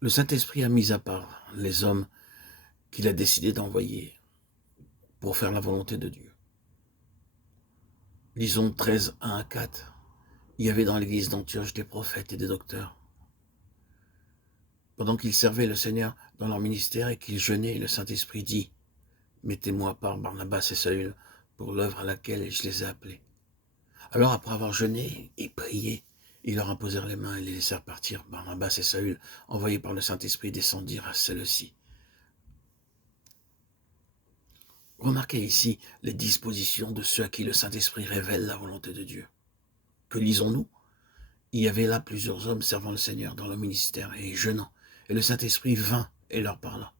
Le Saint-Esprit a mis à part les hommes qu'il a décidé d'envoyer pour faire la volonté de Dieu. Lisons 13, 1 à 4. Il y avait dans l'église d'Antioche des prophètes et des docteurs. Pendant qu'ils servaient le Seigneur dans leur ministère et qu'ils jeûnaient, le Saint-Esprit dit, « Mettez-moi à part Barnabas et Saül pour l'œuvre à laquelle je les ai appelés. » Alors après avoir jeûné et prié, ils leur imposèrent les mains et les laissèrent partir. Barnabas et Saül, envoyés par le Saint-Esprit, descendirent à celle-ci. Remarquez ici les dispositions de ceux à qui le Saint-Esprit révèle la volonté de Dieu. Que lisons-nous? Il y avait là plusieurs hommes servant le Seigneur dans leur ministère et jeûnant, et le Saint-Esprit vint et leur parla.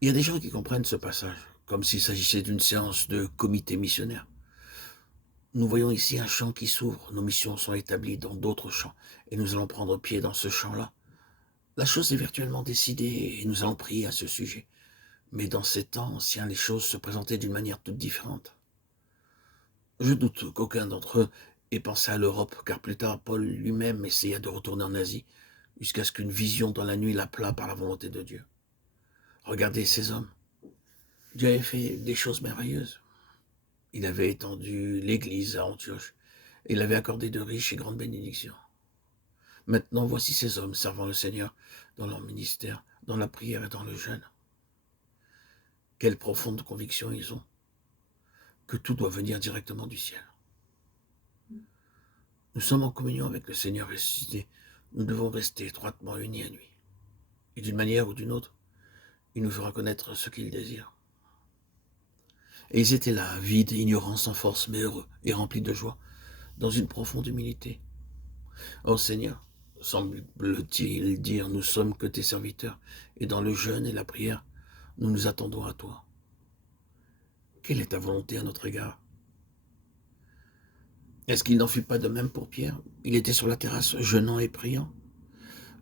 Il y a des gens qui comprennent ce passage comme s'il s'agissait d'une séance de comité missionnaire. Nous voyons ici un champ qui s'ouvre, nos missions sont établies dans d'autres champs, et nous allons prendre pied dans ce champ-là. La chose est virtuellement décidée, et nous allons prier à ce sujet. Mais dans ces temps anciens, les choses se présentaient d'une manière toute différente. Je doute qu'aucun d'entre eux ait pensé à l'Europe, car plus tard, Paul lui-même essaya de retourner en Asie, jusqu'à ce qu'une vision dans la nuit l'appela par la volonté de Dieu. Regardez ces hommes. Dieu avait fait des choses merveilleuses. Il avait étendu l'église à Antioche, et il avait accordé de riches et grandes bénédictions. Maintenant, voici ces hommes servant le Seigneur dans leur ministère, dans la prière et dans le jeûne. Quelle profonde conviction ils ont, que tout doit venir directement du ciel. Nous sommes en communion avec le Seigneur ressuscité. Nous devons rester étroitement unis à lui. Et d'une manière ou d'une autre, il nous fera connaître ce qu'il désire. Et ils étaient là, vides, ignorants, sans force, mais heureux et remplis de joie, dans une profonde humilité. Ô Seigneur, semble-t-il dire, nous sommes que tes serviteurs, et dans le jeûne et la prière, nous nous attendons à toi. Quelle est ta volonté à notre égard? Est-ce qu'il n'en fut pas de même pour Pierre? Il était sur la terrasse, jeûnant et priant.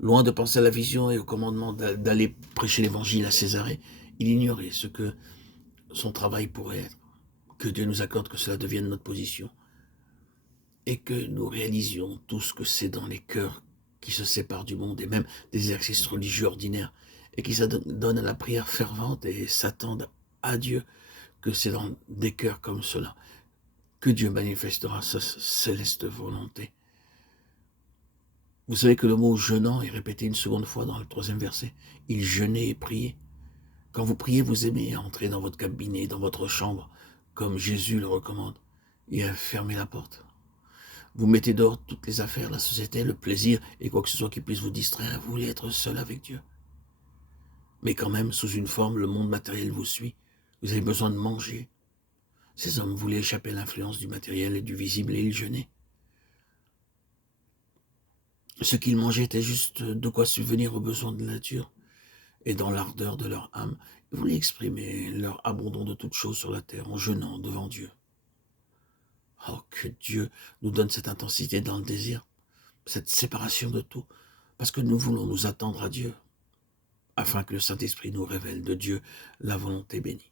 Loin de penser à la vision et au commandement d'aller prêcher l'évangile à Césarée, il ignorait ce que son travail pourrait être. Que Dieu nous accorde que cela devienne notre position et que nous réalisions tout ce que c'est dans les cœurs qui se séparent du monde et même des exercices religieux ordinaires et qui s'adonnent à la prière fervente et s'attendent à Dieu, que c'est dans des cœurs comme cela que Dieu manifestera sa céleste volonté. Vous savez que le mot « jeûnant » est répété une seconde fois dans le 3e verset. Il jeûnait et priait. Quand vous priez, vous aimez entrer dans votre cabinet, dans votre chambre, comme Jésus le recommande, et à fermer la porte. Vous mettez dehors toutes les affaires, la société, le plaisir et quoi que ce soit qui puisse vous distraire. Vous voulez être seul avec Dieu. Mais quand même, sous une forme, le monde matériel vous suit. Vous avez besoin de manger. Ces hommes voulaient échapper à l'influence du matériel et du visible et ils jeûnaient. Ce qu'ils mangeaient était juste de quoi subvenir aux besoins de la nature. Et dans l'ardeur de leur âme, ils voulaient exprimer leur abandon de toutes choses sur la terre en jeûnant devant Dieu. Oh, que Dieu nous donne cette intensité dans le désir, cette séparation de tout, parce que nous voulons nous attendre à Dieu, afin que le Saint-Esprit nous révèle de Dieu la volonté bénie.